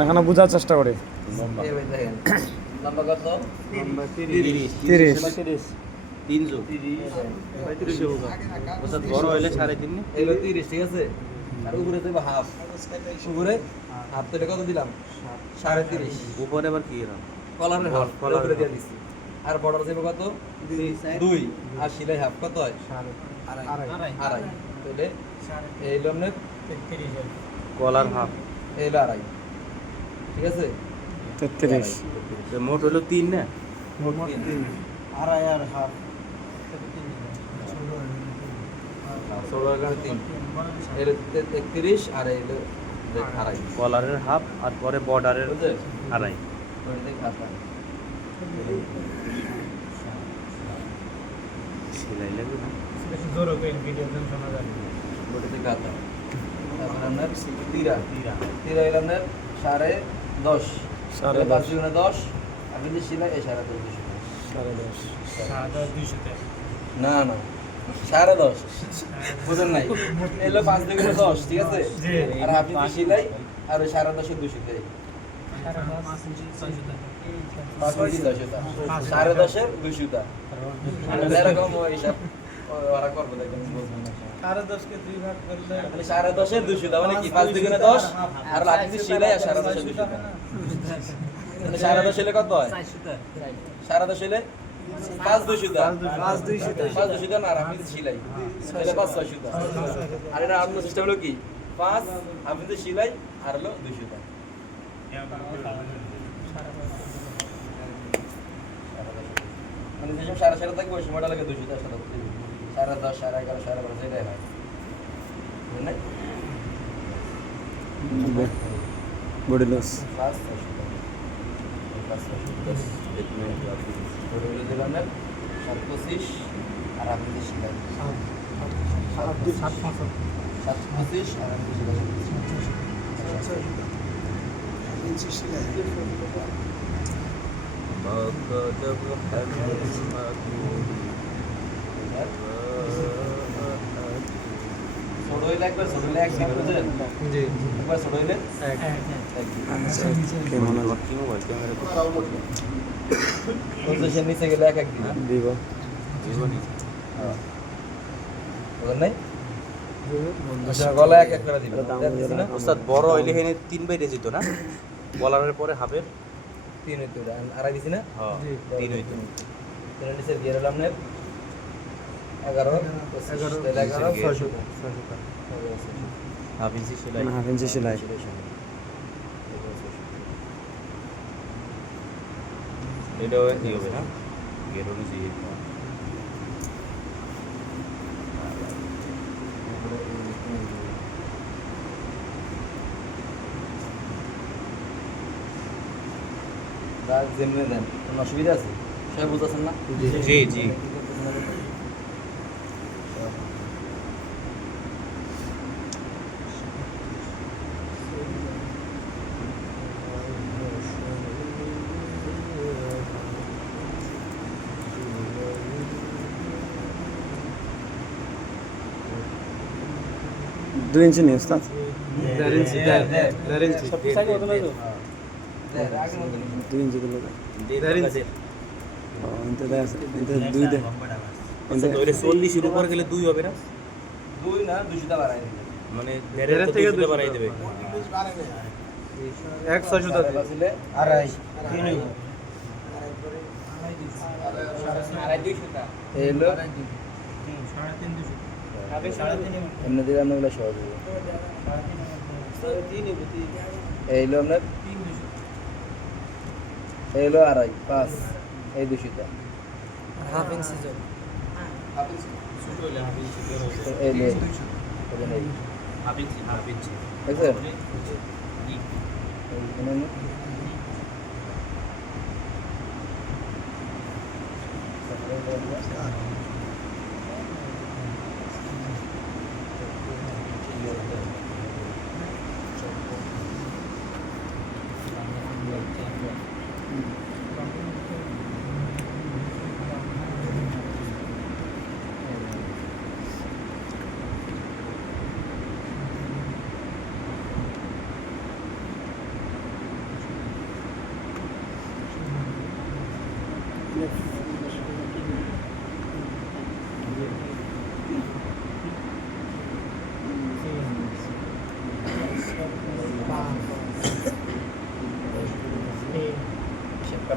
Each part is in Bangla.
এখানে বোঝার চেষ্টা করি। লম্বা কত? 30 300 বড় হইলে 3.5 এলো 30, ঠিক আছে। আর উপরে দেব হাফ, উপরে হাফ তো কত দিলাম? 30.5। উপরে আবার কি এলাম? কলারের হাফ উপরে দিয়ে দিছি। আর বর্ডার দেব কত? 2। আর সিলাই হাফ কত হয়? আড়াই। তাহলে এই লম্বের 33 কলার হাফ এইলো আড়াই, ঠিক আছে। 33 মোট হলো 3 না? মোট 3 আড়াই আর হাফ 3 এর 31 আর এলো আড়াই। কলারের হাফ আর পরে বর্ডারের আড়াই। সেলাই লাগবে না? বডিতে কাটা। তারপর আপনার তিরা হইল আপনার 10.5 সাড়ে 5 10 দুগুণে 10। আপনি যে সিলাই 10.5 না 10.5 বুঝেন নাই? এলো 5 দুগুণে 10, ঠিক আছে। আর আপনি যে সিলাই আর 10.5 200 দেয় 5 ইঞ্চি 200 10.5 200 এরকম হিসাব ওরা করবে, দেখবেন বুঝবেন না। 10.5 কে 2 ভাগ করলে 10.5 200 মানে কি? 5 দুগুণে 10 আর আপনি যে সিলাই আর 10.5 200 10.5 হলে কত হয়? 10.5 হলে 5 200 না। আর আপনি সিলাই তাহলে 5 600। আর এটা আপনার সিস্টেম হলো কি? 5 আপনি তো সিলাই আর হলো 200। মানে যেসব 7.5 থাকবে ওই সময়টা লাগে 200 টাকা 7.5 11.5 11.5 যেটাই হয়, বুঝলেন না? বডি লস 5 দিলাম 25 আর আপনি যে সিলাই 7.25 আর আপনি সিলাই ছোট হইলে একবার ছোট হইলে এক দিন বুঝলেন? জি, একবার ছোট হইলে এক কেমন হলো কি মোবাইল ক্যামেরা পজিশন নিচে গেলে এক দিন দিব জীবনী বুঝলেন নাই? গলা এক করে দিবেন। ওস্তাদ বড় হইলে এখানে 3 বাইরে যেত না? বলারের পরে হাফের 3 হইতো আড়াই দিছি না? হ্যাঁ 3 হইতো। তিন নিচে গিয়ে হলো আপনার 11 তাহলে 11 600 হাফ ইঞ্চি সেলাই। হাফ ইঞ্চি সেলাই এটাও কি হবে না? গেরো নিচে রাত যেমনি দেন, কোনো অসুবিধা আছে? সবাই বুঝতেছেন না? জি দুই ইঞ্চি নিয়ে ওস্তাদ দুই ইঞ্চি দিল দুই দে ওইটা 40 এর উপর গেলে 2 হবে না? 2 না 200 টা বাড়াই দিবেন। মানে দেড়ের থেকে 2 বাড়াই দেবে। 1.6 টা দিলে আড়াই 3 হইব। এই হলো এমনি দিলে আপনাগুলো সহজ হবে। এই হলো আপনার এই হলো আড়াই 5 এই 200 টা হাফ ইঞ্চি এই লে হাফ ইঞ্চি বুঝছেন? এইখানে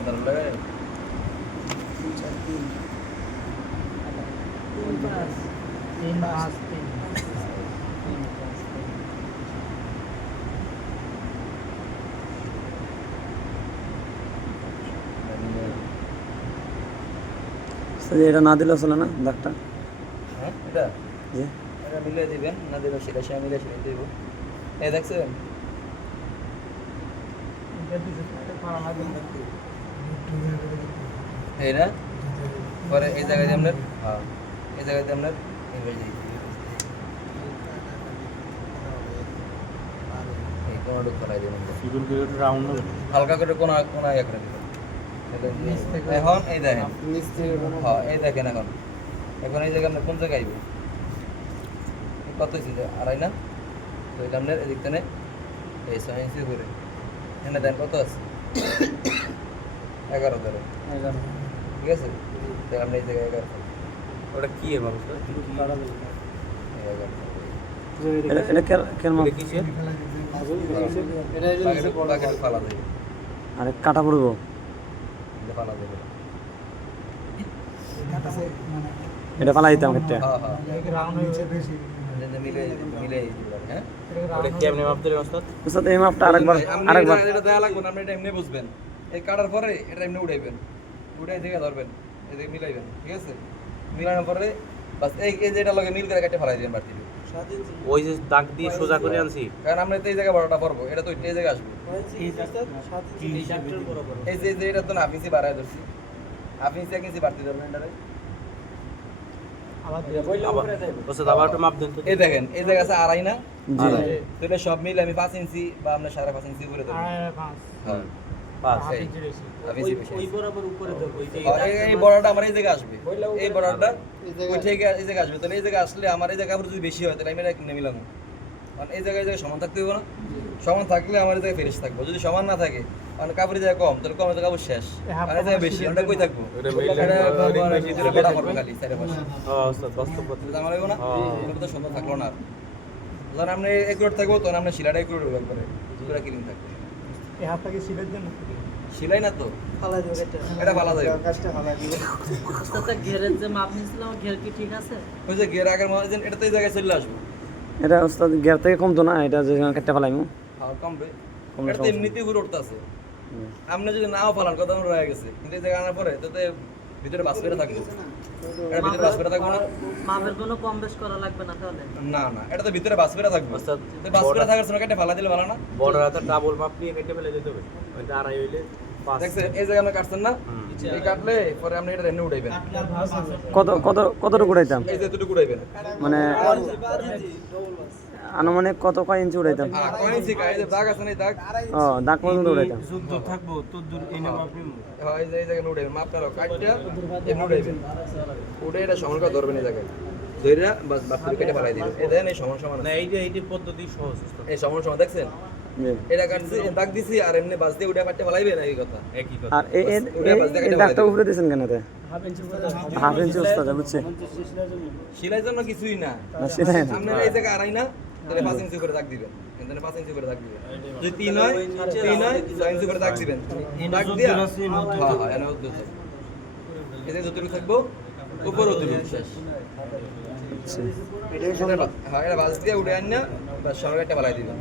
আপনার লাগে এটা না দিলেও চলে না দাগটা? হ্যাঁ এটা জি এটা মিলিয়ে দিবেন, না দিলে সেটা সে মিলিয়ে সেটা দিব। এই দেখছেন এই না, পরে এই জায়গায় দিয়ে আপনার হ্যাঁ এই জায়গায় দিয়ে আপনার ইংরেজি এই কোনটা করাই দেবেন, সিভিল করে রাউন্ড হবে। হালকা করে কোন কোন ইয়ে করে দিবেন। এখন এই দেখেন হ্যাঁ এই দেখেন এখন এখন এই জায়গায় আপনার কোন জায়গায় আইবে কত হয়েছে যে আড়াই না, তো এটা আপনার এদিক থেকে এই 6 ইঞ্চি করে এখানে দেন কত আছে 11 ধরে ঠিক আছে, তো আমরা এই জায়গায় 11 ওটা কি এর মানুষ? এটা কেন এটা কিসের? ফালা দেবে আরে কাটা পড়বো? ফালা দেবে এটা পালাই দিতাম ক্ষেত্রে। হ্যাঁ হ্যাঁ মিলে মিলে দিবেন। হ্যাঁ ওটা কেমনে মাপ দিলেন ওস্তাদ? ওস্তাদ এই মাপটা আরেকবার এটা দেয়া লাগবে না, আপনি এটা এমনি বুঝবেন। এই কাটার পরে এটা এমনি উঠাইবেন, উঠাই থেকে ধরবেন, এই যে মিলাইবেন, ঠিক আছে? মিলানোর পরে বাস এই এই যেটা লগে মিল করে কেটে ফেলাই দিবেন বাড়তি। ওই যে দাগ দিয়ে সোজা করে আনছি। কারণ আমরা তো এই জায়গায় বড়টা পড়বো, এটা তো এই জায়গায় আসবে। এই যে এটা তো না আপনি বাড়ায় ধরছি, আপনি 1 ইঞ্চি বাড়তি ধরবেন এটারে। ওস্তাদ আবার একটা মাপ দেন তো। এই দেখেন এই জায়গা আছে আড়াই না, জি তো এটা সব মিলে আমি 5 ইঞ্চি বা আমরা 5.5 ইঞ্চি করে দেবো। হ্যাঁ পাঁচ। এই আপনি ওই বরাবর উপরে দেবো এই যে এই বড়টা আমার এই জায়গায় আসবে, এই বড়টা ওই থেকে এই জায়গায় আসবে। তাহলে এই জায়গায় আসলে আমার এই জায়গা যদি বেশি হয় তাহলে আমি এটা কিনে মিলাম। কারণ এই জায়গায় সমান থাকতে হবে না, সমান থাকলে আমার এই জায়গায় ফ্রেশ থাকবো। যদি সমান না থাকে মানে কাপড়ের জায়গা কম, তাহলে কমের কাপড় শেষ, আর এই জায়গায় বেশি, ওটা কই থাকবো? ওটা মিলে ভিতরে বড় করবো খালি চারিপাশে, ওস্তাদ বাস্তব কথা। বুঝতে আমার লাগবে না? এটা তো সুন্দর থাকলো না। যখন আপনি একুরেট থাকবো তখন আপনার শিলাটা একুরেট হবে, একবারে পুরো ক্লিন থাকবে। এই হাতটাকে সিলেট দেন না শিলাই না তো এটা ভালো যাবে। ঘেরের যে মাপ নিয়েছিলাম ঘের কি ঠিক আছে? ওই যে গের আগের মনে এটা তো এই জায়গায় চলে আসবো। এটা ওস্তাদ গিয়ার থেকে কমতো না? এটা যে কেটে ফেলাইমু হ্যাঁ কমবে, কমলে এটা তো সমস্যা এমনিতেই ঘুরে উঠতেছে। আপনি যদি নাও ফালান কথা রয়ে গেছে, কিন্তু এই জায়গায় আনার পরে তাতে ভিতরে বাস করে থাকবে, এটা ভিতরে বাস করে থাকবে না। মাপের কোনো কম বেশ করা লাগবে না তাহলে? না না এটা তো ভিতরে বাস করে থাকবে। ওস্তাদ তো বাস করে থাকার সময় কেটে ফালা দিলে ভালো না? বড় হাতে ডাবল মাপ নিয়ে কেটে ফেলে দিতে হবে। ওইটা আড়াই হইলে 5। দেখছেন এই জায়গায় আপনি কাটছেন না, এই কাটলে পরে আপনি এটা এমনি উঠাইবেন, কত কত কতটুকু উড়াইতাম? এই যে এতটুকু উঠাইবেন। মানে আনুমানিক কয় ইঞ্চি উড়াইতাম? কয় ইঞ্চি এই যে দাগ আছে না, এই দাগ ও দাগ পর্যন্ত উড়াইতাম। যুদ্ধ থাকবো তো দূর এই নাম আপনি হ্যাঁ এই যে এই জায়গায় উঠাইবেন, মাপটা কাটটা এমনি উঠাইবেন, উঠে এটা সমান করে ধরবেন এই জায়গায় ধরে বাস বাস করে কেটে ফেলাই দিবেন। এই দেখেন এই সমান সমান না আছে। এইটা পদ্ধতি সহজ ওস্তাদ। এই সমান সমান দেখছেন, জি এটা কাটছি দাগ দিছি আর এমনি বাস দিয়ে উঠে কাটতে ফেলাইবে না, এই কথা। একই কথা। আর এই দাগটা উপরে দিয়েছেন কেন? হাফ ইঞ্চি ওস্তাদ বুঝছে সেলাই জন্য কিছুই না, না সেটাই না। আপনার এই জায়গায় আড়াই না, তাহলে 5 ইঞ্চি করে দাগ দিবেন, এখানে 5 ইঞ্চি করে দাগ দিবেন। যদি 3 হয় 6 ইঞ্চি করে দাগ দিবেন, দাগ দিয়া হ্যাঁ হ্যাঁ এনে উদ্দেশ্য এই যে যতটুকু থাকবো উপর অতটুকু শেষ। হ্যাঁ এটা বাস দিয়ে উঠে আন না, বাস সঙ্গে একটা বালাই দিবেন,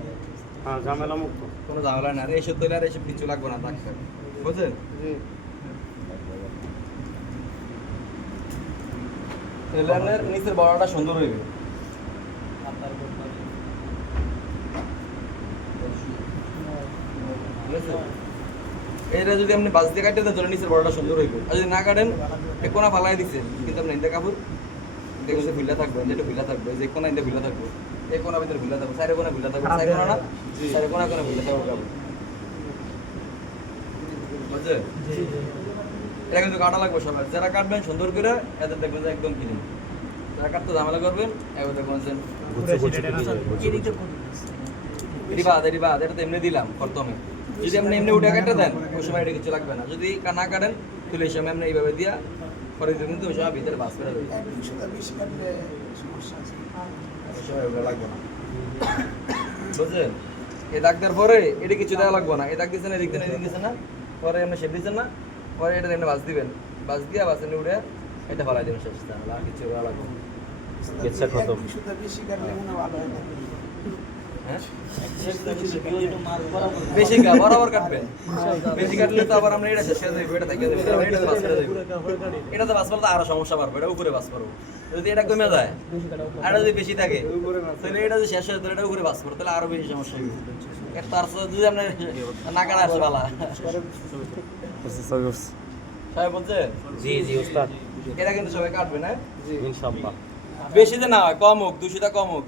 হ্যাঁ ঝামেলা মুক্ত। কোনো ঝামেলা না। আর এইসব তৈরি আর এইসব কিছু লাগবে না, দাগ থাকবে, বুঝছেন? তাহলে আপনার নিচের বড়টা সুন্দর হইবে। ঠিক আছে? এটা যদি আপনি বাস দিয়ে কাটতে দেন তাহলে নিচের বড়টা সুন্দর হইবে, আর যদি না কাটেন এই কোনা ফালাই দিচ্ছেন, কিন্তু আপনি ইন্দা কাপড় দেখুন যে ভিলা থাকবে, যেটা ভিলা থাকবে, যে কোনা ইন্দা ভিলা থাকবে, এই কোনা ভিতরে ভিলা থাকবে, সাইডে কোনা ভিলা থাকবে, সাইডে কোনা না সাইডে কোনা কোনা ভিলা থাকবে কাপড়, বুঝছে? এটা কিন্তু কাটা লাগবে সবার, যারা কাটবেন সুন্দর করে এদের দেখবেন যে একদম ক্লিন, যারা কাটতে ঝামেলা করবেন এবার দেখবেন যে এটি বাদ এটা তো এমনি দিলাম প্রথমে। যদি আপনি এমনি উঠে কেটে দেন ওই সময় এটা কিছু লাগবে না, যদি না কাটেন তাহলে এই সময় আপনি এইভাবে দিয়া করে দিবেন, কিন্তু ওই সময় ভিতরে বাস করে দেবেন, ওই সময় ওটা লাগবে না, বুঝলেন? এই দাগ দেওয়ার পরে এটা কিছু দেওয়া লাগবে না, এই দাগ দিচ্ছেন এদিক দিচ্ছেন না, পরে আপনি শেপ দিচ্ছেন না, পরে এটা এমনি বাস দিবেন, বাস দিয়া বাসে নিয়ে উঠে এটা ফলাই দেবেন শেষ, তাহলে আর কিছু করা লাগবে না। গেটসা খতম। হ্যাঁ? বেশি বরাবর কাটবেন, বেশি কাটলে তো আবার আমরা এটা শেষ করে দেবো, এটা থেকে দেবো, এটা বাস করে দেবো। এটা তো বাস করলে তো আরো সমস্যা বাড়বে, এটা উপরে বাস করবো। যদি এটা কমে যায় আর যদি বেশি থাকে তাহলে এটা যদি শেষ হয় তাহলে এটা উপরে বাস করবো, তাহলে আরো বেশি সমস্যা হবে। তার সাথে যদি আপনার না কাটা আসে বালা, সবাই বলছে জি জি উস্তাদ, এটা কিন্তু সবাই কাটবে না, ইনশাআল্লাহ। বেশি যে না হয়, কম হোক, 200টা কম হোক।